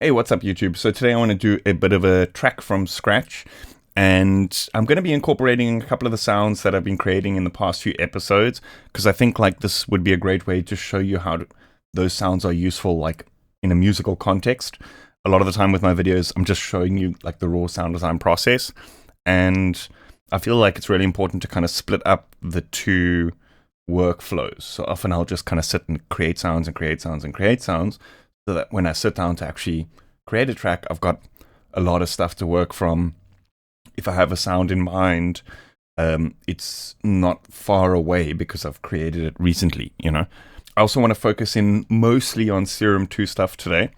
Hey, what's up, YouTube? So today I want to do a bit of a track from scratch, and I'm going to be incorporating a couple of the sounds that I've been creating in the past few episodes, because I think like this would be a great way to show you how those sounds are useful like in a musical context. A lot of the time with my videos, I'm just showing you like the raw sound design process, and I feel like it's really important to kind of split up the two workflows. So often I'll just kind of sit and create sounds and create sounds and create sounds, so that when I sit down to actually create a track, I've got a lot of stuff to work from. If I have a sound in mind, it's not far away because I've created it recently, you know. I also want to focus in mostly on Serum 2 stuff today.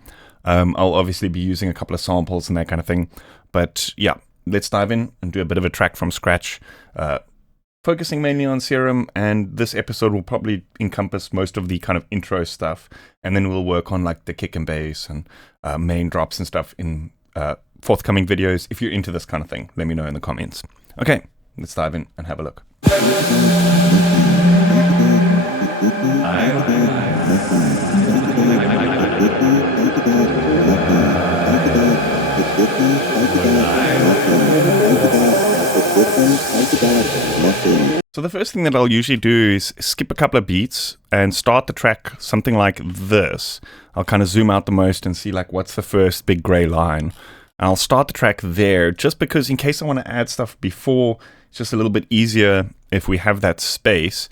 I'll obviously be using a couple of samples and that kind of thing. But yeah, let's dive in and do a bit of a track from scratch. Focusing mainly on Serum, and this episode will probably encompass most of the kind of intro stuff, and then we'll work on like the kick and bass and main drops and stuff in forthcoming videos. If you're into this kind of thing, let me know in the comments. Okay, let's dive in and have a look. So the first thing that I'll usually do is skip a couple of beats and start the track something like this. I'll kind of zoom out the most and see like what's the first big gray line. And I'll start the track there just because in case I want to add stuff before, it's just a little bit easier if we have that space.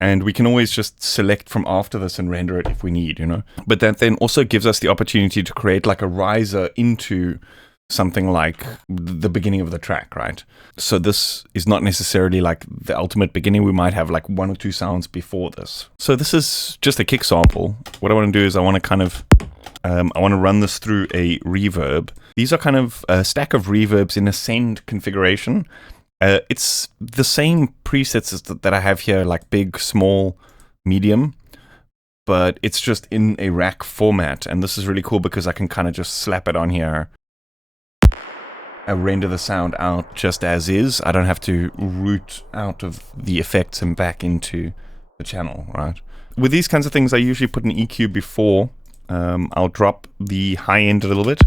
And we can always just select from after this and render it if we need, you know. But that then also gives us the opportunity to create like a riser into something like the beginning of the track, right? So this is not necessarily like the ultimate beginning. We might have like one or two sounds before this. So this is just a kick sample. What I want to do is I want to kind of, I want to run this through a reverb. These are kind of a stack of reverbs in a send configuration. It's the same presets that I have here, like big, small, medium, but it's just in a rack format. And this is really cool because I can kind of just slap it on here. I render the sound out just as is. I don't have to root out of the effects and back into the channel, right? With these kinds of things, I usually put an EQ before. I'll drop the high end a little bit.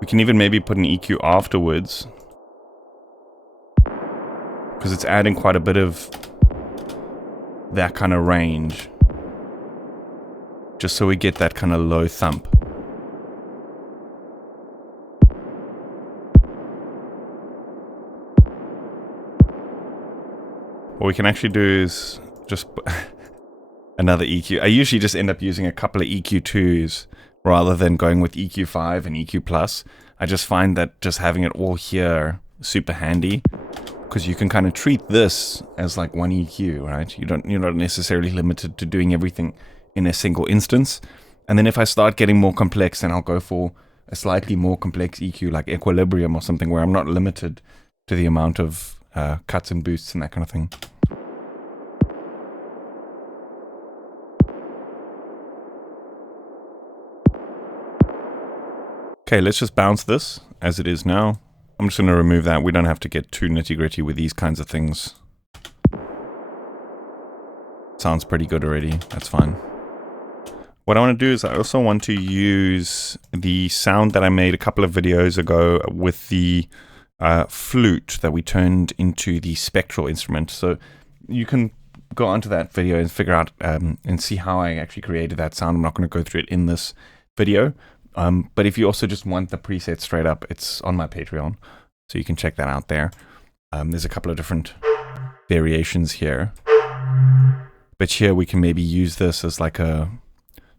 We can even maybe put an EQ afterwards, because it's adding quite a bit of that kind of range, just so we get that kind of low thump. What we can actually do is just another EQ. I usually just end up using a couple of EQ2s rather than going with EQ5 and EQ+. I just find that just having it all here is super handy, because you can kind of treat this as like one EQ, right? You're not necessarily limited to doing everything in a single instance. And then if I start getting more complex, then I'll go for a slightly more complex EQ like Equilibrium or something, where I'm not limited to the amount of cuts and boosts and that kind of thing. Okay, let's just bounce this as it is now. I'm just going to remove that. We don't have to get too nitty-gritty with these kinds of things. Sounds pretty good already. That's fine. What I want to do is I also want to use the sound that I made a couple of videos ago with the flute that we turned into the spectral instrument. So you can go onto that video and figure out and see how I actually created that sound. I'm not going to go through it in this video. But if you also just want the preset straight up, it's on my Patreon, so you can check that out there. There's a couple of different variations here. But here we can maybe use this as like a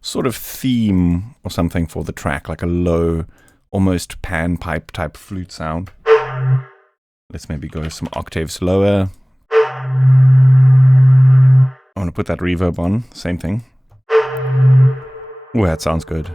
sort of theme or something for the track, like a low, almost panpipe type flute sound. Let's maybe go some octaves lower. I want to put that reverb on, same thing. Oh, that sounds good.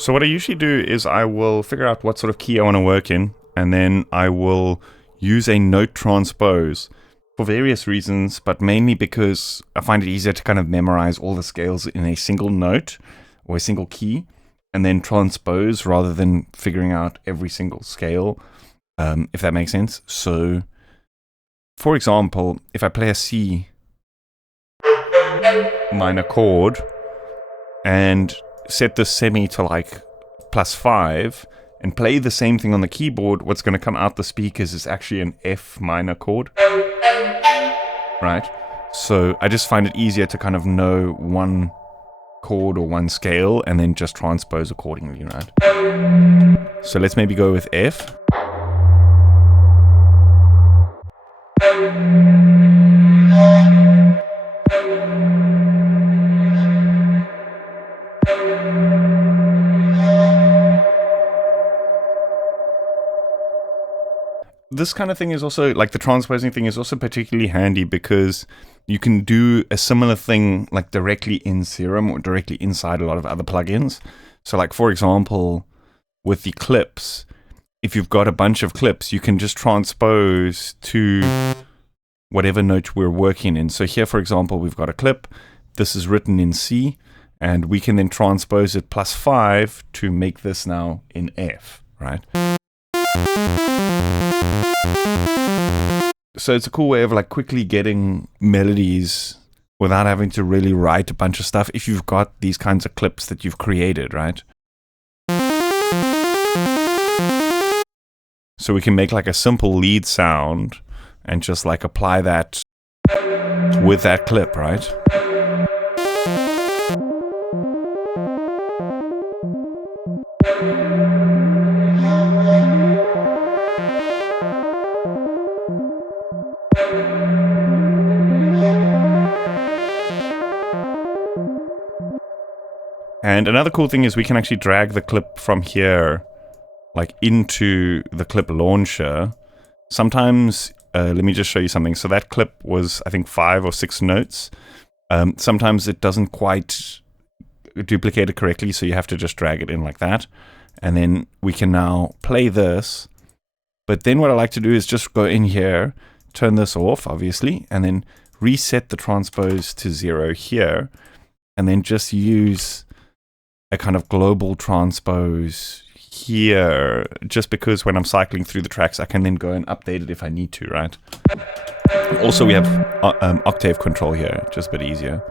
So what I usually do is I will figure out what sort of key I want to work in, and then I will use a note transpose for various reasons, but mainly because I find it easier to kind of memorize all the scales in a single note or a single key, and then transpose rather than figuring out every single scale, if that makes sense. So, for example, if I play a C minor chord and set the semi to like +5 and play the same thing on the keyboard, what's going to come out the speakers is actually an F minor chord, right? So I just find it easier to kind of know one chord or one scale and then just transpose accordingly, right? So let's maybe go with F. This kind of thing is also, like the transposing thing is also particularly handy because you can do a similar thing like directly in Serum or directly inside a lot of other plugins. So like, for example, with the clips, if you've got a bunch of clips, you can just transpose to whatever note we're working in. So here, for example, we've got a clip. This is written in C, and we can then transpose it +5 to make this now in F, right? So it's a cool way of like quickly getting melodies without having to really write a bunch of stuff if you've got these kinds of clips that you've created, right? So we can make like a simple lead sound and just like apply that with that clip, right? And another cool thing is we can actually drag the clip from here, like into the clip launcher. Sometimes, let me just show you something. So that clip was, I think, 5 or 6 notes. Sometimes it doesn't quite duplicate it correctly, so you have to just drag it in like that. And then we can now play this. But then what I like to do is just go in here, turn this off, obviously, and then reset the transpose to 0 here, and then just use a kind of global transpose here, just because when I'm cycling through the tracks, I can then go and update it if I need to, right? Also, we have octave control here, just a bit easier.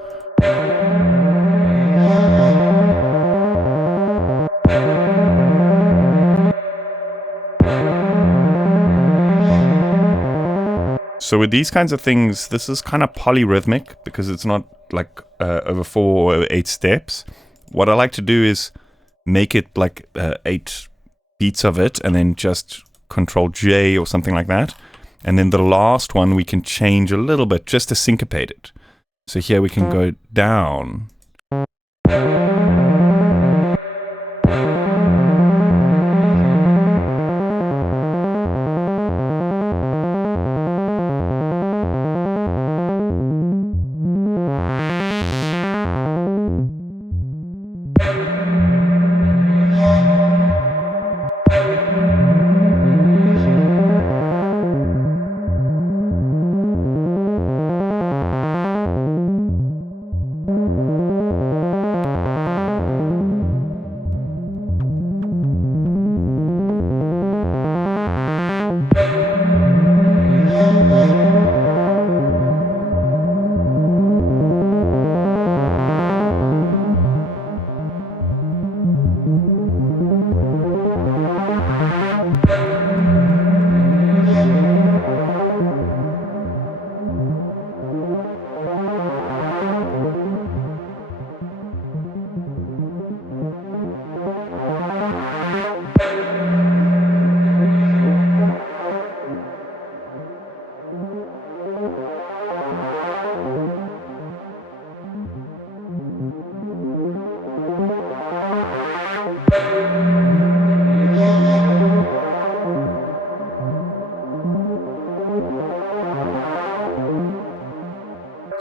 So with these kinds of things, this is kind of polyrhythmic because it's not like over 4 or 8 steps. What I like to do is make it like 8 beats of it and then just Control J or something like that. And then the last one we can change a little bit just to syncopate it. So here we can go down.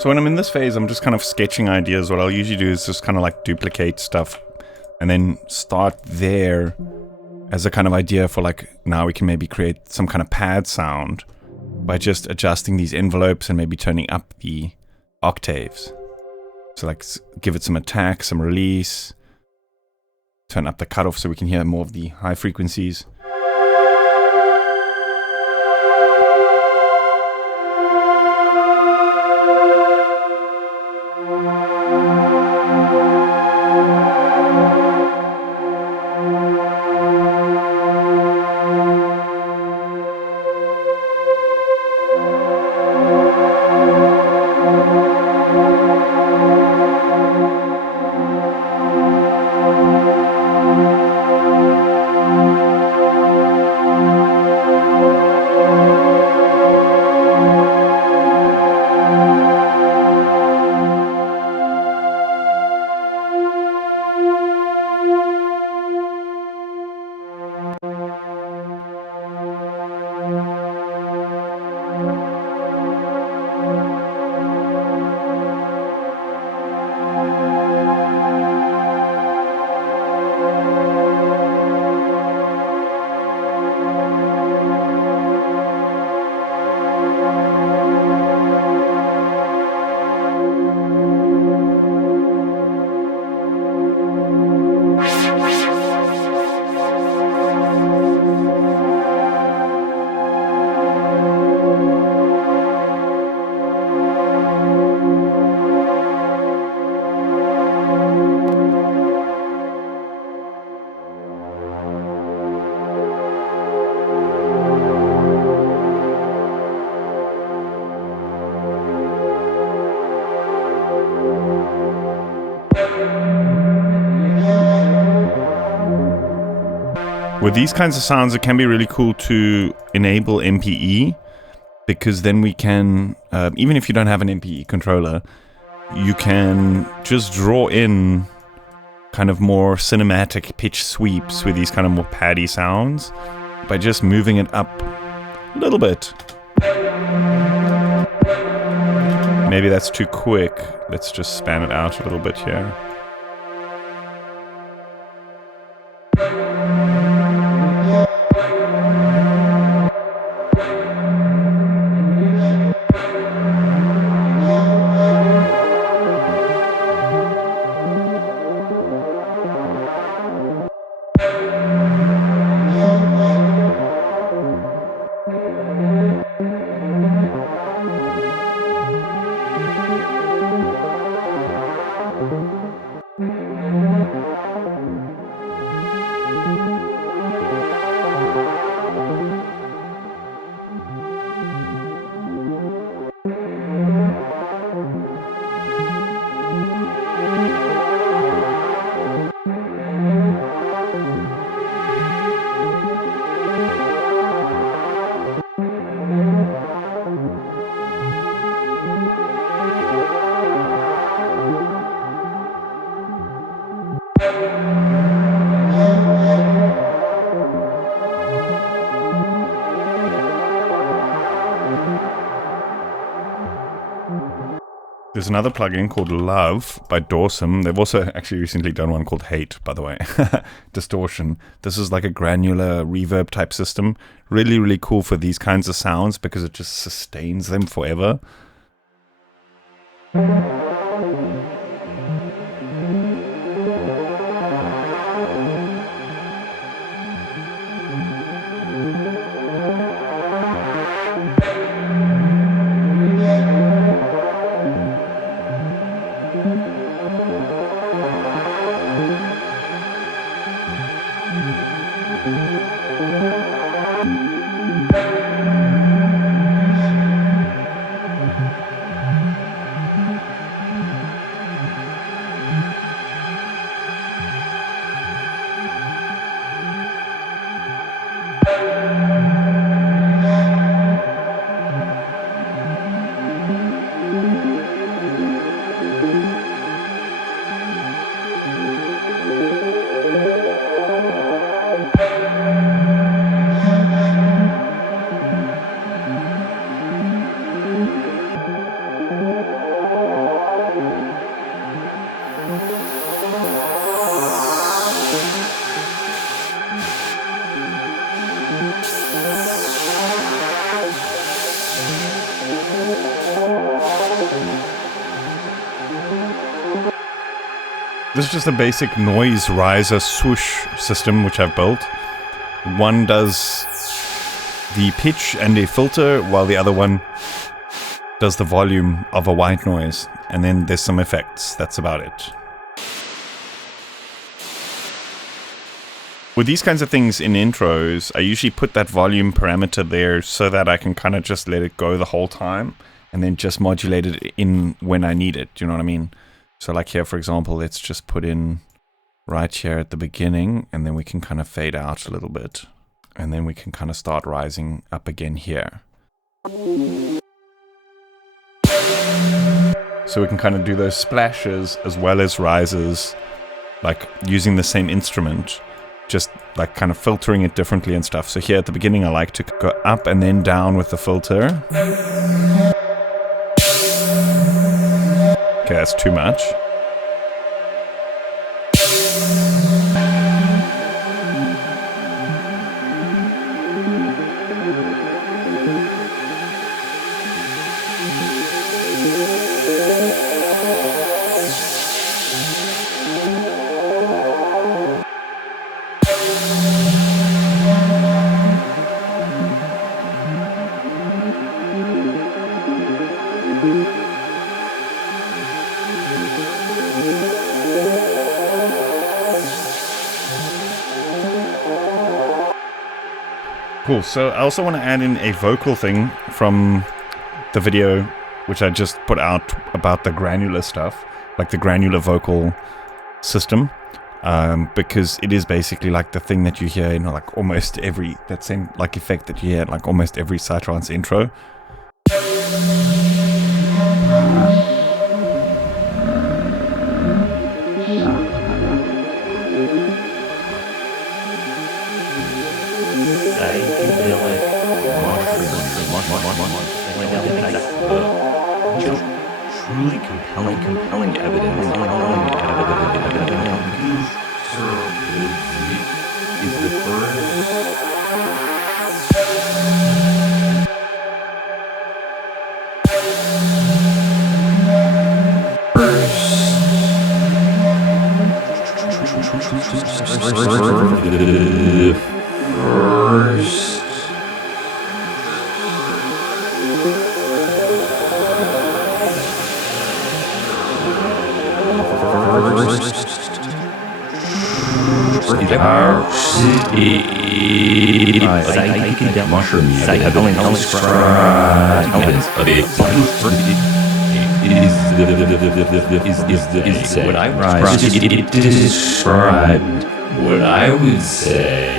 So when I'm in this phase, I'm just kind of sketching ideas. What I'll usually do is just kind of like duplicate stuff and then start there as a kind of idea for like, now we can maybe create some kind of pad sound by just adjusting these envelopes and maybe turning up the octaves. So like give it some attack, some release, turn up the cutoff so we can hear more of the high frequencies. With these kinds of sounds, it can be really cool to enable MPE, because then we can, even if you don't have an MPE controller, you can just draw in kind of more cinematic pitch sweeps with these kind of more paddy sounds by just moving it up a little bit. Maybe that's too quick. Let's just span it out a little bit here. There's another plugin called Love by Dawson. They've also actually recently done one called Hate, by the way. Distortion. This is like a granular reverb type system. Really, really cool for these kinds of sounds because it just sustains them forever. This is just a basic noise riser swoosh system which I've built. One does the pitch and a filter, while the other one does the volume of a white noise. And then there's some effects. That's about it. With these kinds of things in intros, I usually put that volume parameter there so that I can kind of just let it go the whole time and then just modulate it in when I need it. Do you know what I mean? So like here, for example, let's just put in right here at the beginning, and then we can kind of fade out a little bit. And then we can kind of start rising up again here. So we can kind of do those splashes as well as rises, like using the same instrument, just like kind of filtering it differently and stuff. So here at the beginning, I like to go up and then down with the filter. Okay, that's too much. Cool, so I also want to add in a vocal thing from the video which I just put out about the granular stuff, like the granular vocal system, because it is basically like the thing that you hear in like almost every, that same like effect that you hear in like almost every Psytrance intro. Truly compelling evidence. Serum is the first. Psychedelic mushrooms. What I described. What I would say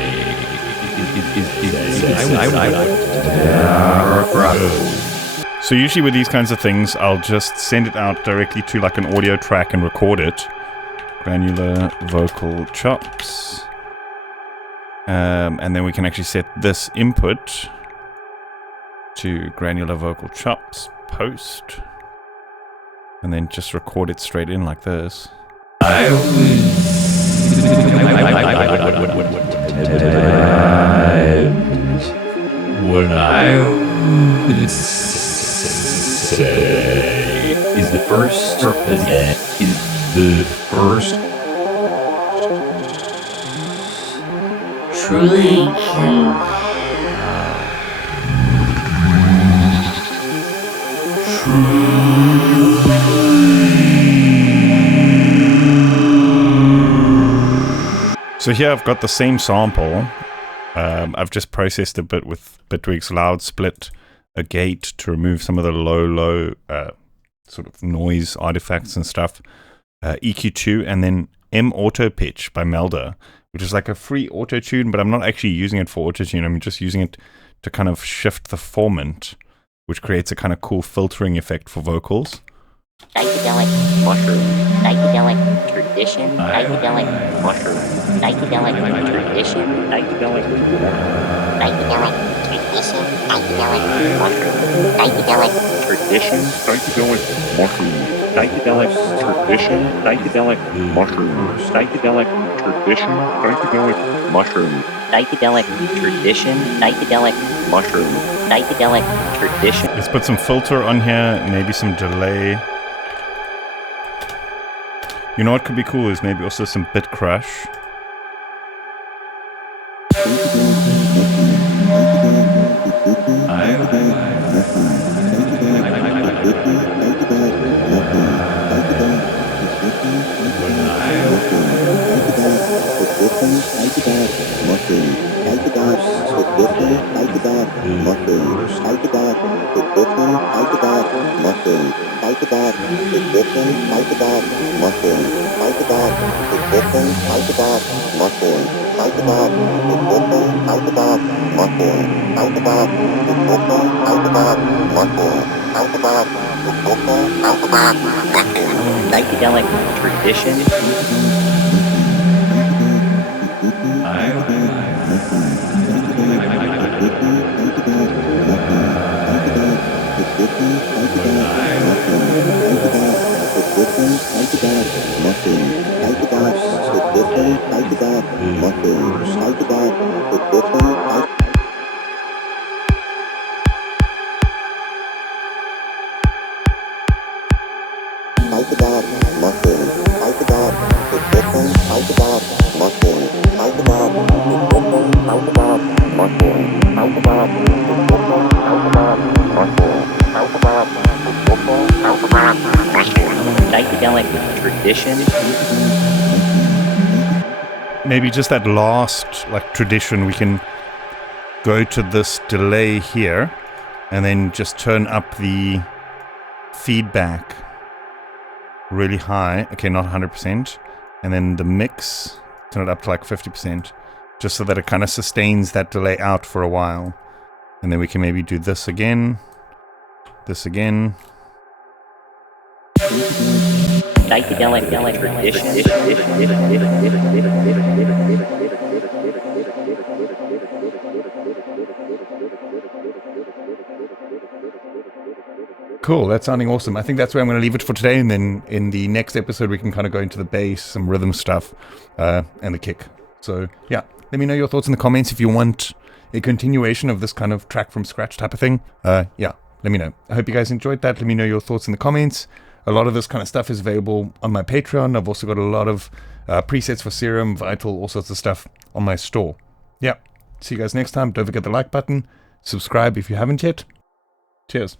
So usually with these kinds of things, I'll just send it out directly to like an audio track and record it. Granular vocal chops. And then we can actually set this input to granular vocal chops, post, and then just record it straight in like this. What I would say is the first truly So here I've got the same sample. I've just processed a bit with Bitwig's loud split, a gate to remove some of the low sort of noise artifacts and stuff, EQ2, and then M Auto Pitch by Melda, which is like a free auto tune, but I'm not actually using it for auto tune. I'm just using it to kind of shift the formant, which creates a kind of cool filtering effect for vocals. Psychedelic mushroom, psychedelic tradition, psychedelic mushroom, psychedelic tradition, psychedelic tradition, psychedelic mushroom, psychedelic tradition, psychedelic mushroom, psychedelic tradition, psychedelic mushroom, psychedelic tradition, psychedelic mushroom, psychedelic tradition, psychedelic mushroom, psychedelic tradition. Let's put some filter on here, maybe some delay. You know what could be cool is maybe also some bit crush. Psychedelic tradition. Psychedelic tradition. Maybe just that last like tradition, we can go to this delay here and then just turn up the feedback really high. Okay, not 100%. And then the mix, turn it up to like 50%, just so that it kind of sustains that delay out for a while. And then we can maybe do this again. Psychedelic tradition. Cool, that's sounding awesome. I think that's where I'm going to leave it for today, and then in the next episode we can kind of go into the bass, some rhythm stuff, and the kick. So yeah, let me know your thoughts in the comments if you want a continuation of this kind of track from scratch type of thing. Yeah, let me know. I hope you guys enjoyed that. Let me know your thoughts in the comments. A lot of this kind of stuff is available on my Patreon. I've also got a lot of presets for Serum, Vital, all sorts of stuff on my store. Yeah, see you guys next time. Don't forget the like button. Subscribe if you haven't yet. Cheers.